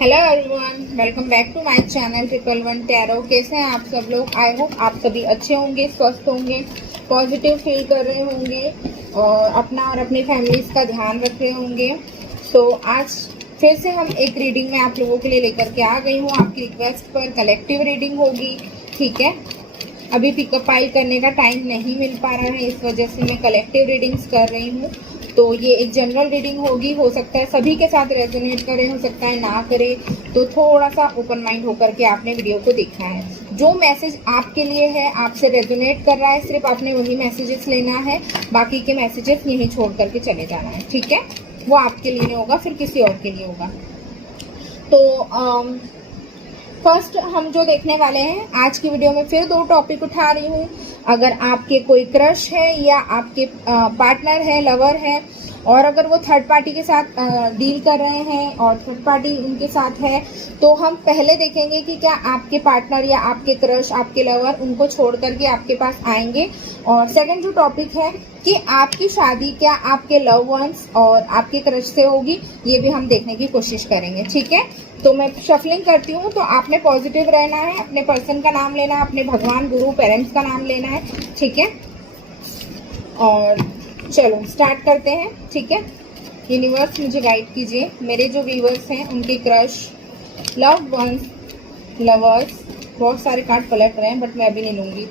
Hello everyone, welcome back to my channel 111 tarot. कैसे हैं आप सब लोग? आई होप आप सभी अच्छे होंगे, स्वस्थ होंगे, पॉजिटिव फील कर रहे होंगे और अपना और अपनी फैमिलीज का ध्यान रख रहे होंगे। तो आज फिर से हम एक रीडिंग में आप लोगों के लिए लेकर के आ गई हूँ। आपकी रिक्वेस्ट पर कलेक्टिव रीडिंग होगी, ठीक है। अभी पिकअप पाइल करने का टाइम नहीं मिल पा रहा है, इस वजह से मैं कलेक्टिव रीडिंग्स कर रही हूँ। तो ये एक जनरल रीडिंग होगी, हो सकता है सभी के साथ रेजोनेट करे, हो सकता है ना करे। तो थोड़ा सा ओपन माइंड होकर के आपने वीडियो को देखना है। जो मैसेज आपके लिए है, आपसे रेजोनेट कर रहा है, सिर्फ आपने वही मैसेजेस लेना है, बाकी के मैसेजेस यहीं छोड़ करके चले जाना है, ठीक है। वो आपके लिए नहीं होगा, फिर किसी और के लिए होगा। तो फर्स्ट हम जो देखने वाले हैं आज की वीडियो में, फिर दो टॉपिक उठा रही हूँ। अगर आपके कोई क्रश है या आपके पार्टनर है, लवर है, और अगर वो थर्ड पार्टी के साथ डील कर रहे हैं और थर्ड पार्टी उनके साथ है, तो हम पहले देखेंगे कि क्या आपके पार्टनर या आपके क्रश, आपके लवर उनको छोड़ करके आपके पास आएंगे। और सेकंड जो टॉपिक है कि आपकी शादी क्या आपके लव वंस और आपके क्रश से होगी, ये भी हम देखने की कोशिश करेंगे, ठीक है। तो मैं शफलिंग करती हूँ, तो आपने पॉजिटिव रहना है, अपने पर्सन का नाम लेना है, अपने भगवान, गुरु, पेरेंट्स का नाम लेना है, ठीक है। और चलो स्टार्ट करते हैं, ठीक है। यूनिवर्स मुझे गाइड कीजिए, मेरे जो व्यूवर्स हैं उनके क्रश, लव वंस, लवर्स, बहुत सारे कार्ड पलट रहे हैं बट मैं अभी नहीं लूँगी,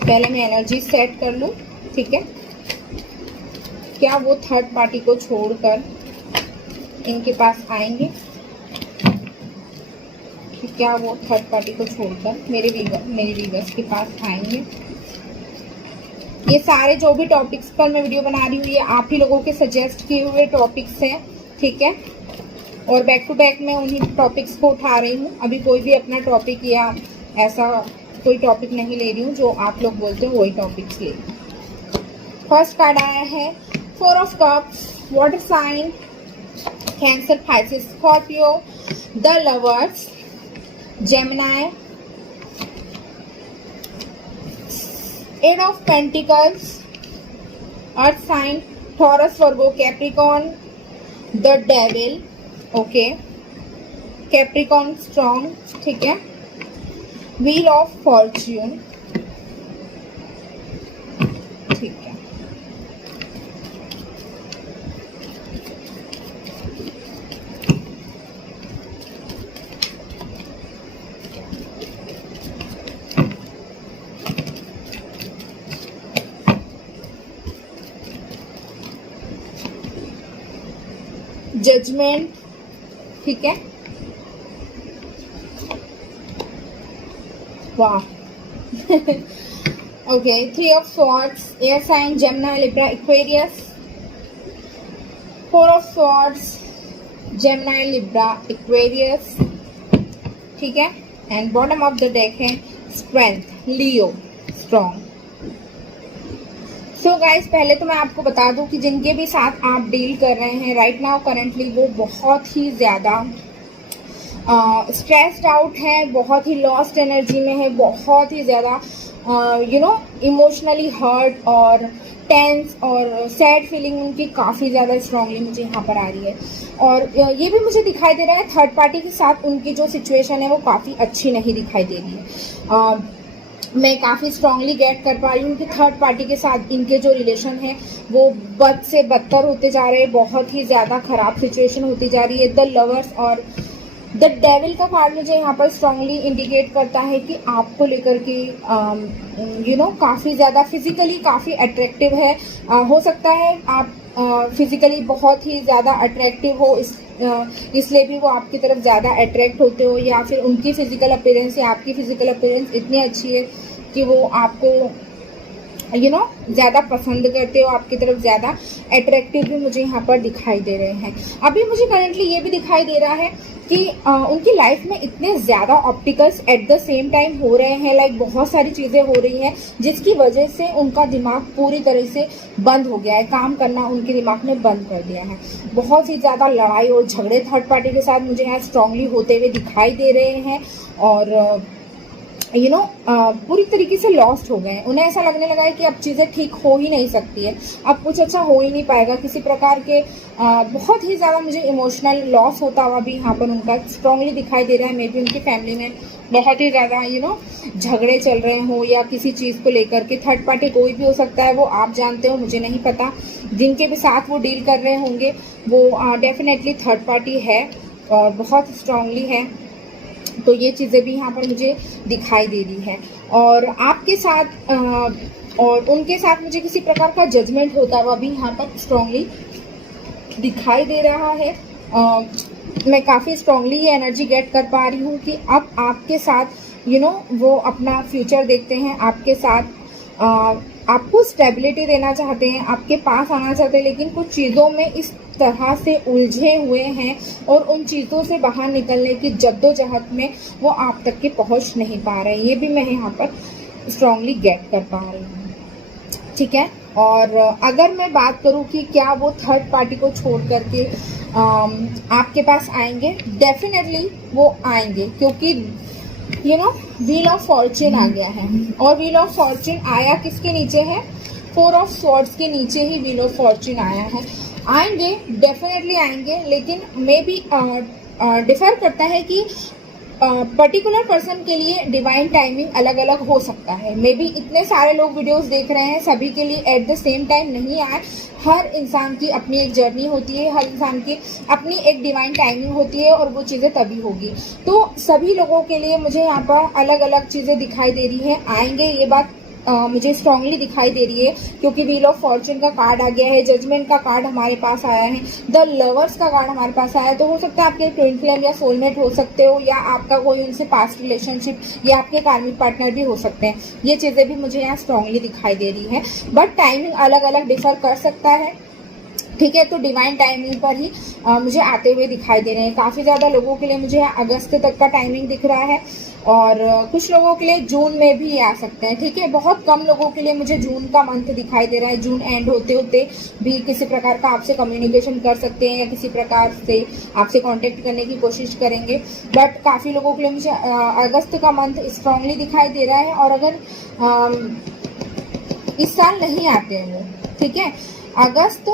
पहले मैं एनर्जी सेट कर लूँ, ठीक है। क्या वो थर्ड पार्टी को छोड़कर इनके पास आएंगे? क्या वो थर्ड पार्टी को छोड़कर मेरे व्यूवर्स के पास आएंगे? ये सारे जो भी टॉपिक्स पर मैं वीडियो बना रही हूँ, ये आप ही लोगों के सजेस्ट किए हुए टॉपिक्स हैं, ठीक है। और बैक टू बैक मैं उन्हीं टॉपिक्स को उठा रही हूँ। अभी कोई भी अपना टॉपिक या ऐसा कोई टॉपिक नहीं ले रही हूँ, जो आप लोग बोलते हो वही टॉपिक्स ले रही हूँ। फर्स्ट कार्ड आया है 4 of cups, water sign, Cancer, Pisces, Scorpio, the lovers, Gemini, 8 of Pentacles, Earth sign, Taurus, Virgo, Capricorn, the Devil, okay, Capricorn strong, ठीक है। Wheel of Fortune, ठीक है। जजमेंट, ठीक है। वाह okay, 3 of swords, air sign, Gemini, Libra, Aquarius, 4 of swords, Gemini, Libra, Aquarius, ठीक है। And bottom of the deck है strength, Leo, strong. So guys, पहले तो मैं आपको बता दूं कि जिनके भी साथ आप डील कर रहे हैं राइट नाउ करेंटली, वो बहुत ही ज़्यादा स्ट्रेस्ड आउट है, बहुत ही लॉस्ट एनर्जी में है, बहुत ही ज़्यादा इमोशनली हर्ट और टेंस और सैड फीलिंग उनकी काफ़ी ज़्यादा स्ट्रांगली मुझे यहाँ पर आ रही है। और ये भी मुझे दिखाई दे रहा है थर्ड पार्टी के साथ उनकी जो सिचुएशन है वो काफ़ी अच्छी नहीं दिखाई दे रही है। मैं काफ़ी स्ट्रांगली गेट कर पा रही हूँ कि थर्ड पार्टी के साथ इनके जो रिलेशन है वो बद से बदतर होते जा रहे हैं, बहुत ही ज़्यादा ख़राब सिचुएशन होती जा रही है। द लवर्स और द डेविल का कार्ड मुझे यहाँ पर स्ट्रांगली इंडिकेट करता है कि आपको लेकर के काफ़ी ज़्यादा फिजिकली काफ़ी अट्रैक्टिव है। हो सकता है आप फिजिकली बहुत ही ज़्यादा अट्रैक्टिव हो, इसलिए भी वो आपकी तरफ ज़्यादा अट्रैक्ट होते हो, या फिर उनकी फिजिकल अपीयरेंस या आपकी फिजिकल अपीयरेंस इतनी अच्छी है कि वो आपको ज़्यादा पसंद करते हो, आपकी तरफ ज़्यादा अट्रैक्टिव भी मुझे यहाँ पर दिखाई दे रहे हैं। अभी मुझे करंटली ये भी दिखाई दे रहा है कि उनकी लाइफ में इतने ज़्यादा opticals at the same time हो रहे हैं, लाइक बहुत सारी चीज़ें हो रही हैं जिसकी वजह से उनका दिमाग पूरी तरह से बंद हो गया है, काम करना उनके दिमाग ने बंद कर दिया है। बहुत ही ज़्यादा लड़ाई और झगड़े थर्ड पार्टी के साथ मुझे यहाँ स्ट्रांगली होते हुए दिखाई दे रहे हैं। और पूरी तरीके से लॉस्ट हो गए हैं। उन्हें ऐसा लगने लगा है कि अब चीज़ें ठीक हो ही नहीं सकती है, अब कुछ अच्छा हो ही नहीं पाएगा। किसी प्रकार के बहुत ही ज़्यादा मुझे इमोशनल लॉस होता हुआ भी यहाँ पर उनका स्ट्रांगली दिखाई दे रहा है। मे बी उनकी फैमिली में बहुत ही ज़्यादा झगड़े चल रहे हो या किसी चीज़ को लेकर के। थर्ड पार्टी कोई भी हो सकता है, वो आप जानते हो, मुझे नहीं पता। जिनके भी साथ वो डील कर रहे होंगे वो डेफिनेटली थर्ड पार्टी है और बहुत स्ट्रांगली है। तो ये चीज़ें भी यहाँ पर मुझे दिखाई दे रही है। और आपके साथ और उनके साथ मुझे किसी प्रकार का जजमेंट होता हुआ भी यहाँ पर स्ट्रांगली दिखाई दे रहा है। मैं काफ़ी स्ट्रांगली ये एनर्जी गेट कर पा रही हूँ कि अब आपके साथ वो अपना फ्यूचर देखते हैं, आपके साथ आपको स्टेबिलिटी देना चाहते हैं, आपके पास आना चाहते हैं, लेकिन कुछ चीज़ों में इस तरह से उलझे हुए हैं और उन चीज़ों से बाहर निकलने की जद्दोजहद में वो आप तक के पहुंच नहीं पा रहे हैं। ये भी मैं यहाँ पर स्ट्रांगली गेट कर पा रही हूँ, ठीक है। और अगर मैं बात करूँ कि क्या वो थर्ड पार्टी को छोड़ करके आपके पास आएंगे, डेफिनेटली वो आएंगे, क्योंकि व्हील ऑफ फॉर्च्यून आ गया है। और व्हील ऑफ फॉर्च्यून आया किसके नीचे है? 4 ऑफ स्वॉर्ड्स के नीचे ही व्हील ऑफ फॉर्च्यून आया है। आएंगे, डेफिनेटली आएंगे, लेकिन मे बी डिफर करता है कि पर्टिकुलर पर्सन के लिए डिवाइन टाइमिंग अलग अलग हो सकता है। मे बी इतने सारे लोग वीडियोस देख रहे हैं, सभी के लिए एट द सेम टाइम नहीं आए। हर इंसान की अपनी एक जर्नी होती है, हर इंसान की अपनी एक डिवाइन टाइमिंग होती है और वो चीज़ें तभी होगी। तो सभी लोगों के लिए मुझे यहाँ पर अलग अलग चीज़ें दिखाई दे रही है। आएंगे, ये बात मुझे स्ट्रांगली दिखाई दे रही है, क्योंकि व्हील ऑफ फॉर्च्यून का कार्ड आ गया है, जजमेंट का कार्ड हमारे पास आया है, द लवर्स का कार्ड हमारे पास आया है। तो हो सकता है आपके ट्विन फ्लेम या सोलमेट हो सकते हो, या आपका कोई उनसे पास्ट रिलेशनशिप, या आपके कार्मिक पार्टनर भी हो सकते हैं। ये चीज़ें भी मुझे यहाँ स्ट्रांगली दिखाई दे रही है, बट टाइमिंग अलग अलग डिफर कर सकता है, ठीक है। तो डिवाइन टाइमिंग पर ही मुझे आते हुए दिखाई दे रहे हैं। काफ़ी ज़्यादा लोगों के लिए मुझे अगस्त तक का टाइमिंग दिख रहा है, और कुछ लोगों के लिए जून में भी आ सकते हैं, ठीक है। बहुत कम लोगों के लिए मुझे जून का मंथ दिखाई दे रहा है। जून एंड होते होते भी किसी प्रकार का आपसे कम्युनिकेशन कर सकते हैं, या किसी प्रकार से आपसे कांटेक्ट करने की कोशिश करेंगे। बट काफ़ी लोगों के लिए मुझे अगस्त का मंथ स्ट्रांगली दिखाई दे रहा है। और अगर इस साल नहीं आते हैं वो, ठीक है, अगस्त,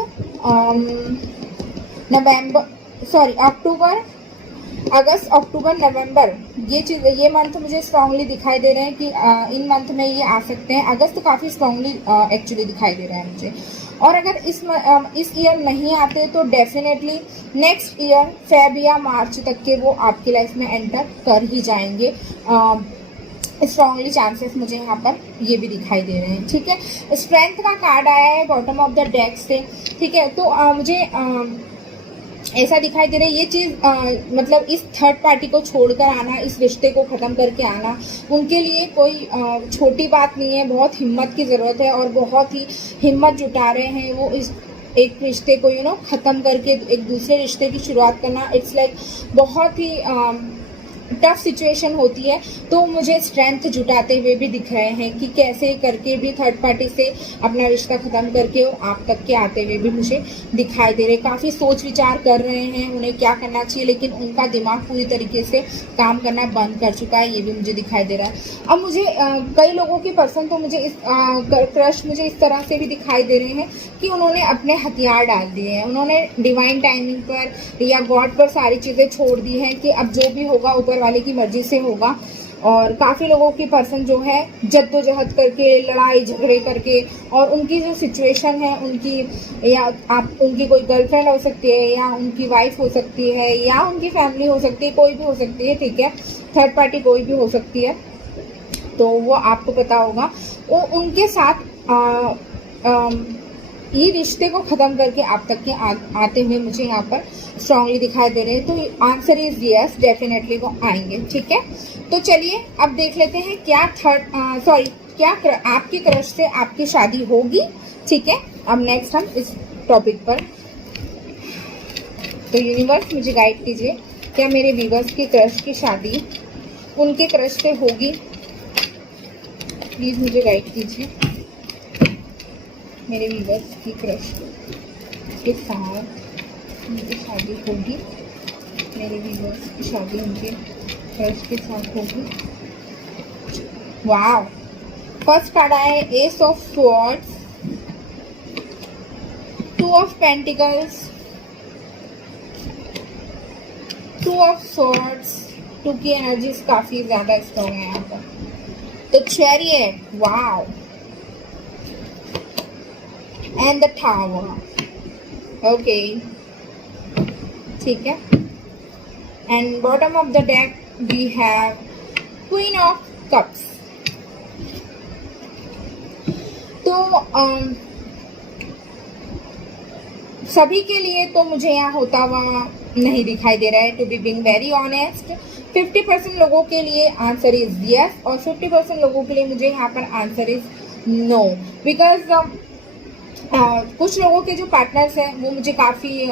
अगस्त, अक्टूबर, नवंबर, ये चीज़, ये मंथ मुझे स्ट्रांगली दिखाई दे रहे हैं कि इन मंथ में ये आ सकते हैं। अगस्त काफ़ी स्ट्रांगली एक्चुअली दिखाई दे रहा है मुझे। और अगर इस ईयर नहीं आते तो डेफिनेटली नेक्स्ट ईयर फेब या मार्च तक के वो आपकी लाइफ में एंटर कर ही जाएंगे। स्ट्रांगली चांसेस मुझे यहाँ पर ये भी दिखाई दे रहे हैं, ठीक है। स्ट्रेंथ का कार्ड आया है बॉटम ऑफ द डेक से, ठीक है। तो मुझे ऐसा दिखाई दे रहा है, ये चीज़ मतलब इस थर्ड पार्टी को छोड़कर आना, इस रिश्ते को ख़त्म करके आना उनके लिए कोई छोटी बात नहीं है। बहुत हिम्मत की ज़रूरत है और बहुत ही हिम्मत जुटा रहे हैं वो इस एक रिश्ते को ख़त्म करके एक दूसरे रिश्ते की शुरुआत करना। इट्स लाइक बहुत ही टफ सिचुएशन होती है। तो मुझे स्ट्रेंथ जुटाते हुए भी दिख रहे हैं कि कैसे करके भी थर्ड पार्टी से अपना रिश्ता ख़त्म करके आप तक के आते हुए भी मुझे दिखाई दे रहे। काफ़ी सोच विचार कर रहे हैं उन्हें क्या करना चाहिए, लेकिन उनका दिमाग पूरी तरीके से काम करना बंद कर चुका है, ये भी मुझे दिखाई दे रहा है। अब मुझे कई लोगों की पर्सन तो मुझे इस क्रश मुझे इस तरह से भी दिखाई दे रहे हैं कि उन्होंने अपने हथियार डाल दिए हैं, उन्होंने डिवाइन टाइमिंग पर या गॉड पर सारी चीज़ें छोड़ दी हैं कि अब जो भी होगा ऊपर वाले की मर्जी से होगा। और काफ़ी लोगों की पर्सन जो है जद्दोजहद करके, लड़ाई झगड़े करके, और उनकी जो सिचुएशन है उनकी, या आप उनकी कोई गर्लफ्रेंड हो सकती है, या उनकी वाइफ हो सकती है, या उनकी फैमिली हो सकती है, कोई भी हो सकती है, ठीक है। थर्ड पार्टी कोई भी हो सकती है, तो वो आपको पता होगा। वो उनके साथ ये रिश्ते को ख़त्म करके आप तक के आते हुए मुझे यहाँ पर स्ट्रांगली दिखाई दे रहे हैं। तो आंसर इज यस, डेफिनेटली वो आएंगे, ठीक है। तो चलिए अब देख लेते हैं क्या क्या आपकी क्रश से आपकी शादी होगी, ठीक है। अब नेक्स्ट हम इस टॉपिक पर, तो यूनिवर्स मुझे गाइड कीजिए, क्या मेरे व्यूअर्स की क्रश की शादी उनके क्रश से होगी? प्लीज़ मुझे गाइड कीजिए, मेरे व्यूअर्स की क्रश के साथ उनकी शादी होगी, मेरे व्यूअर्स की शादी उनके क्रश के साथ होगी। वाओ, फर्स्ट कार्ड आया है S of swords, 2 of pentacles, 2 of swords. 2 की एनर्जीज काफी ज्यादा स्ट्रॉन्ग है यहाँ पर। तो chariot, wow, and the tower, okay, ठीक है। And bottom of the deck we have queen of cups. तो सभी के लिए तो मुझे यहाँ होता हुआ नहीं दिखाई दे रहा है, to be being very honest. 50% लोगों के लिए आंसर इज यस और 50% लोगों के लिए मुझे यहाँ पर आंसर इज नो, बिकॉज कुछ लोगों के जो पार्टनर्स हैं वो मुझे काफ़ी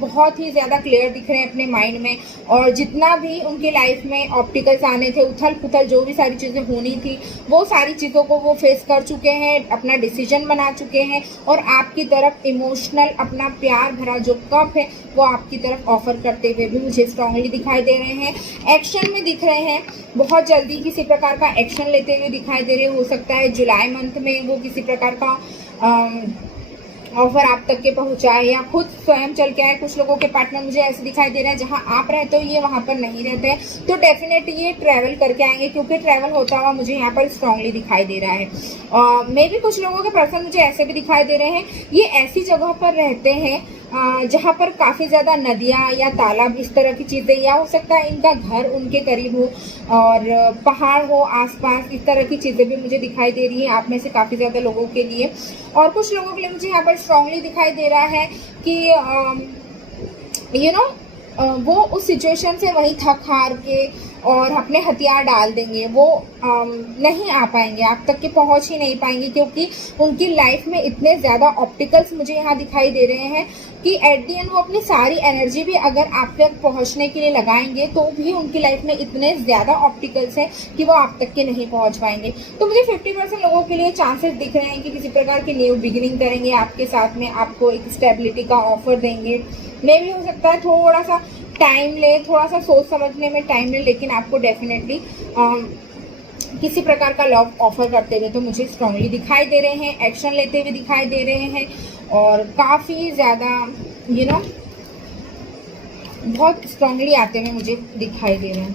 बहुत ही ज़्यादा क्लियर दिख रहे हैं अपने माइंड में, और जितना भी उनकी लाइफ में ऑब्स्टिकल्स आने थे, उथल पुथल जो भी सारी चीज़ें होनी थी, वो सारी चीज़ों को वो फेस कर चुके हैं, अपना डिसीजन बना चुके हैं, और आपकी तरफ इमोशनल अपना प्यार भरा जो कप है वो आपकी तरफ ऑफर करते हुए भी मुझे स्ट्रांगली दिखाई दे रहे हैं। एक्शन में दिख रहे हैं, बहुत जल्दी किसी प्रकार का एक्शन लेते हुए दिखाई दे रहे। हो सकता है जुलाई मंथ में वो किसी प्रकार का ऑफर आप तक के पहुंचाए या खुद स्वयं चल के आए। कुछ लोगों के पार्टनर मुझे ऐसे दिखाई दे रहा है जहां आप रहते हो ये वहां पर नहीं रहते हैं, तो डेफिनेटली ये ट्रैवल करके आएंगे, क्योंकि ट्रैवल होता हुआ मुझे यहाँ पर स्ट्रांगली दिखाई दे रहा है। मे भी कुछ लोगों के पर्सन मुझे ऐसे भी दिखाई दे रहे हैं, ये ऐसी जगह पर रहते हैं जहाँ पर काफ़ी ज़्यादा नदियाँ या तालाब इस तरह की चीज़ें, या हो सकता है इनका घर उनके करीब हो और पहाड़ हो आसपास, इस तरह की चीज़ें भी मुझे दिखाई दे रही है आप में से काफ़ी ज़्यादा लोगों के लिए। और कुछ लोगों के लिए मुझे यहाँ पर स्ट्रांगली दिखाई दे रहा है कि वो उस सिचुएशन से वहीं थक हार के और अपने हथियार डाल देंगे, वो नहीं आ पाएंगे, आप तक के पहुंच ही नहीं पाएंगे, क्योंकि उनकी लाइफ में इतने ज़्यादा ऑप्टिकल्स मुझे यहाँ दिखाई दे रहे हैं कि एट दी एंड वो अपनी सारी एनर्जी भी अगर आप तक पहुँचने के लिए लगाएंगे तो भी उनकी लाइफ में इतने ज़्यादा ऑप्टिकल्स हैं कि वो आप तक के नहीं पहुँच पाएंगे। तो मुझे 50% लोगों के लिए चांसेस दिख रहे हैं कि किसी प्रकार की न्यू बिगिनिंग करेंगे आपके साथ में, आपको एक स्टेबिलिटी का ऑफर देंगे। मे भी हो सकता है थोड़ा सा टाइम ले, थोड़ा सा सोच समझने में टाइम ले, लेकिन आपको डेफिनेटली किसी प्रकार का लव ऑफर करते हुए तो मुझे स्ट्रांगली दिखाई दे रहे हैं, एक्शन लेते हुए दिखाई दे रहे हैं, और काफ़ी ज़्यादा बहुत स्ट्रांगली आते हुए मुझे दिखाई दे रहे हैं।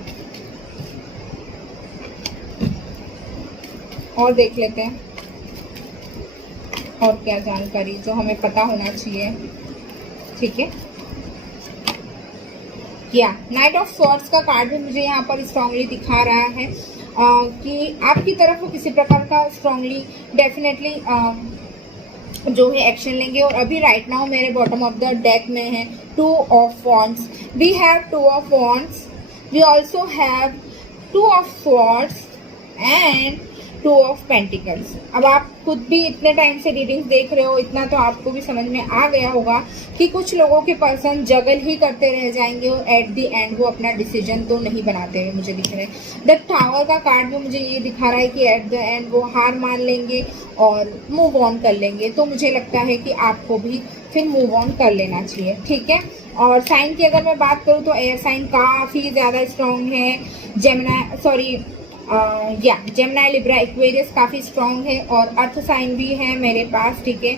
और देख लेते हैं और क्या जानकारी जो हमें पता होना चाहिए, ठीक है। या नाइट ऑफ स्वॉर्ड्स का कार्ड भी मुझे यहाँ पर स्ट्रांगली दिखा रहा है कि आपकी तरफ वो किसी प्रकार का स्ट्रांगली डेफिनेटली जो है एक्शन लेंगे। और अभी राइट नाउ मेरे बॉटम ऑफ द डेक में है 2 of wands, we have 2 of wands, we also have 2 of swords and 2 of pentacles. अब आप खुद भी इतने टाइम से रीडिंग्स देख रहे हो, इतना तो आपको भी समझ में आ गया होगा कि कुछ लोगों के पर्सन जगल ही करते रह जाएंगे और एट द एंड वो अपना डिसीजन तो नहीं बनाते हुए मुझे दिख रहे हैं। द टावर का कार्ड भी मुझे ये दिखा रहा है कि एट द एंड वो हार मान लेंगे और मूव ऑन कर लेंगे। तो मुझे लगता है कि आपको भी फिर मूव ऑन कर लेना चाहिए, ठीक है। और साइन की अगर मैं बात करूँ तो एयर साइन काफ़ी ज़्यादा स्ट्रॉन्ग है, जेमिनी लिब्रा एक्वेरियस काफ़ी स्ट्रॉन्ग है, और अर्थ साइन भी है मेरे पास, ठीक है।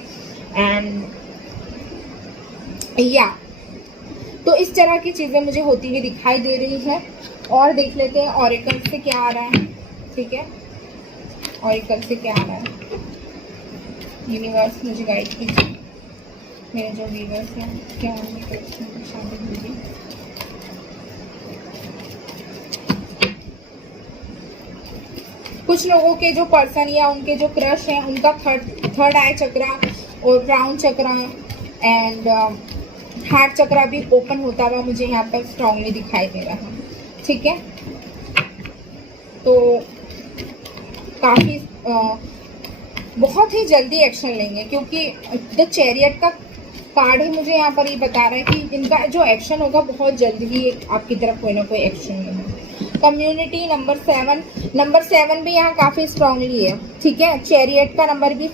एंड तो इस तरह की चीज़ें मुझे होती हुई दिखाई दे रही है। और देख लेते हैं ऑरिकल से क्या आ रहा है, ठीक है। ऑरिकल से क्या आ रहा है, यूनिवर्स मुझे गाइड कीजिए, मेरे जो व्यूअर्स हैं क्या उनकी शामिल होगी। कुछ लोगों के जो पर्सन या उनके जो क्रश हैं उनका थर्ड आई चक्रा और क्राउन चक्रा एंड हार्ट चक्रा भी ओपन होता हुआ मुझे यहाँ पर स्ट्रांगली दिखाई दे रहा है, ठीक है। तो काफ़ी बहुत ही जल्दी एक्शन लेंगे, क्योंकि द चैरियट का कार्ड ही मुझे यहाँ पर ये बता रहा है कि इनका जो एक्शन होगा बहुत जल्दी ही आपकी तरफ कोई ना कोई एक्शन लेगा। कम्युनिटी नंबर 7 भी यहाँ काफ़ी स्ट्रांगली है, ठीक है। चैरियट का नंबर भी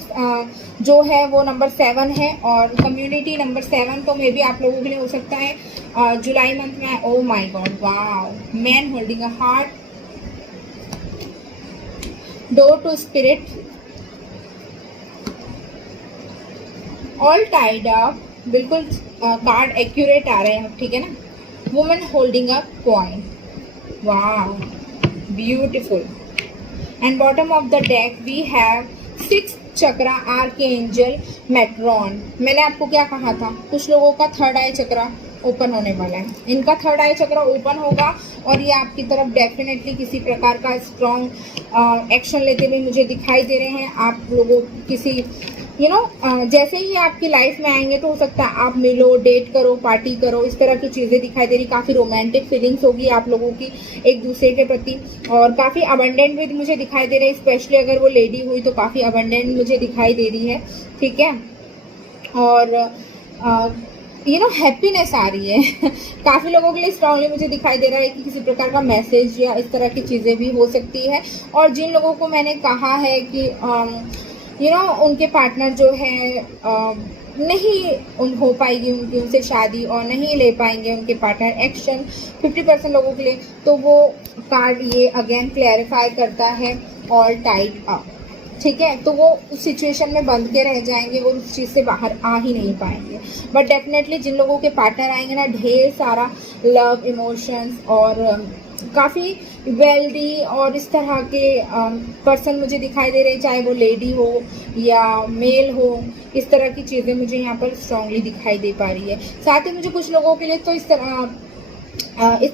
जो है वो नंबर 7 है, और कम्युनिटी नंबर 7 तो मे भी आप लोगों के लिए हो सकता है जुलाई मंथ में। Oh my God, wow, man holding a heart, door to spirit, all tied up, बिल्कुल कार्ड एक्यूरेट आ रहे हैं, ठीक है ना। वुमन होल्डिंग अ कॉइन, वाह beautiful. And bottom of the deck we have 6 chakra archangel Metatron. मैंने आपको क्या कहा था, कुछ लोगों का थर्ड आई चक्रा ओपन होने वाला है, इनका थर्ड आई चक्रा ओपन होगा और ये आपकी तरफ डेफिनेटली किसी प्रकार का स्ट्रॉन्ग एक्शन लेते हुए मुझे दिखाई दे रहे हैं। आप लोगों किसी जैसे ही आपकी लाइफ में आएंगे तो हो सकता है आप मिलो, डेट करो, पार्टी करो, इस तरह की चीज़ें दिखाई दे रही। काफ़ी रोमांटिक फीलिंग्स होगी आप लोगों की एक दूसरे के प्रति, और काफ़ी अबंडेंट भी मुझे दिखाई दे रहे हैं। स्पेशली अगर वो लेडी हुई तो काफ़ी अबंडेंट मुझे दिखाई दे रही है, ठीक है। और हैप्पीनेस आ रही है काफ़ी लोगों के लिए स्ट्रांगली मुझे दिखाई दे रहा है कि किसी प्रकार का मैसेज या इस तरह की चीज़ें भी हो सकती है। और जिन लोगों को मैंने कहा है कि उनके पार्टनर जो है नहीं हो पाएगी उनसे शादी और नहीं ले पाएंगे उनके पार्टनर एक्शन 50% लोगों के लिए, तो वो कार्ड ये अगेन क्लैरिफाई करता है ऑल टाइड अप, ठीक है। तो वो उस सिचुएशन में बंद के रह जाएंगे और उस चीज़ से बाहर आ ही नहीं पाएंगे। बट डेफिनेटली जिन लोगों के पार्टनर आएंगे ना, ढेर सारा लव इमोशंस और काफ़ी वेल्दी और इस तरह के पर्सन मुझे दिखाई दे रहे हैं, चाहे वो लेडी हो या मेल हो, इस तरह की चीज़ें मुझे यहाँ पर स्ट्रांगली दिखाई दे पा रही है। साथ ही मुझे कुछ लोगों के लिए तो इस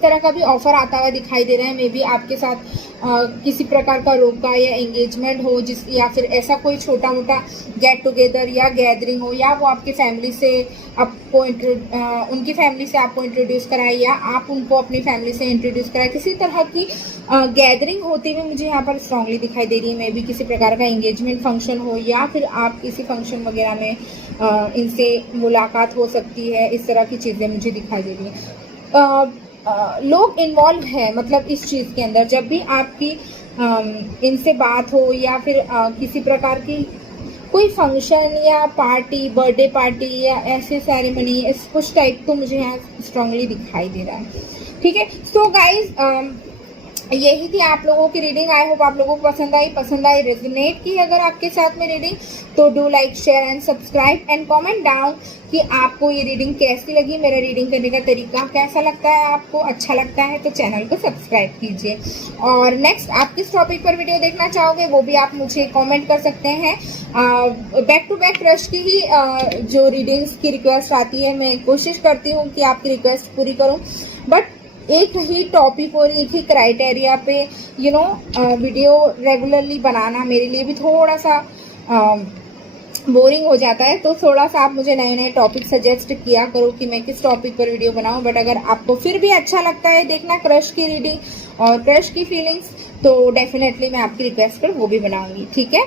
तरह का भी ऑफर आता हुआ दिखाई दे रहा है। मे बी आपके साथ किसी प्रकार का रोका या एंगेजमेंट हो या फिर ऐसा कोई छोटा मोटा गेट टुगेदर या गैदरिंग हो, या वो आपकी फैमिली से आपको उनकी फैमिली से आपको इंट्रोड्यूस कराए या आप उनको अपनी फैमिली से इंट्रोड्यूस कराए। किसी तरह की गैदरिंग होती हुई मुझे यहाँ पर स्ट्रांगली दिखाई दे रही है। मे बी किसी प्रकार का एंगेजमेंट फंक्शन हो या फिर आप किसी फंक्शन वगैरह में इनसे मुलाकात हो सकती है। इस तरह की चीज़ें मुझे दिखाई दे रही हैं। लोग इन्वॉल्व है, मतलब इस चीज़ के अंदर जब भी आपकी इनसे बात हो या फिर किसी प्रकार की कोई फंक्शन या पार्टी, बर्थडे पार्टी या ऐसे सेरेमनी कुछ टाइप तो मुझे यहाँ स्ट्रांगली दिखाई दे रहा है, ठीक है। सो गाइज यही थी आप लोगों की रीडिंग। आई होप आप लोगों को पसंद आई, रेजोनेट की अगर आपके साथ में रीडिंग, तो do like, share and subscribe and comment down कि आपको ये रीडिंग कैसी लगी, मेरा रीडिंग करने का तरीका कैसा लगता है, आपको अच्छा लगता है तो चैनल को सब्सक्राइब कीजिए। और नेक्स्ट आप किस टॉपिक पर वीडियो देखना चाहोगे वो भी आप मुझे कमेंट कर सकते हैं। बैक टू बैक क्रश की ही जो रीडिंग्स की रिक्वेस्ट आती है, मैं कोशिश करती हूँ कि आपकी रिक्वेस्ट पूरी करूँ, बट एक ही टॉपिक और एक ही क्राइटेरिया पे वीडियो रेगुलरली बनाना मेरे लिए भी थोड़ा सा बोरिंग हो जाता है। तो थोड़ा सा आप मुझे नए नए टॉपिक सजेस्ट किया करो कि मैं किस टॉपिक पर वीडियो बनाऊं। बट अगर आपको फिर भी अच्छा लगता है देखना क्रश की रीडिंग और क्रश की फीलिंग्स, तो डेफिनेटली मैं आपकी रिक्वेस्ट पर वो भी बनाऊंगी, ठीक है।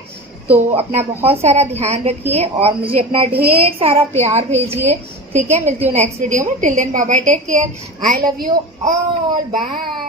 तो अपना बहुत सारा ध्यान रखिए और मुझे अपना ढेर सारा प्यार भेजिए, ठीक है। मिलती हूँ नेक्स्ट वीडियो में। Till then bye bye, take care, I love you all, bye.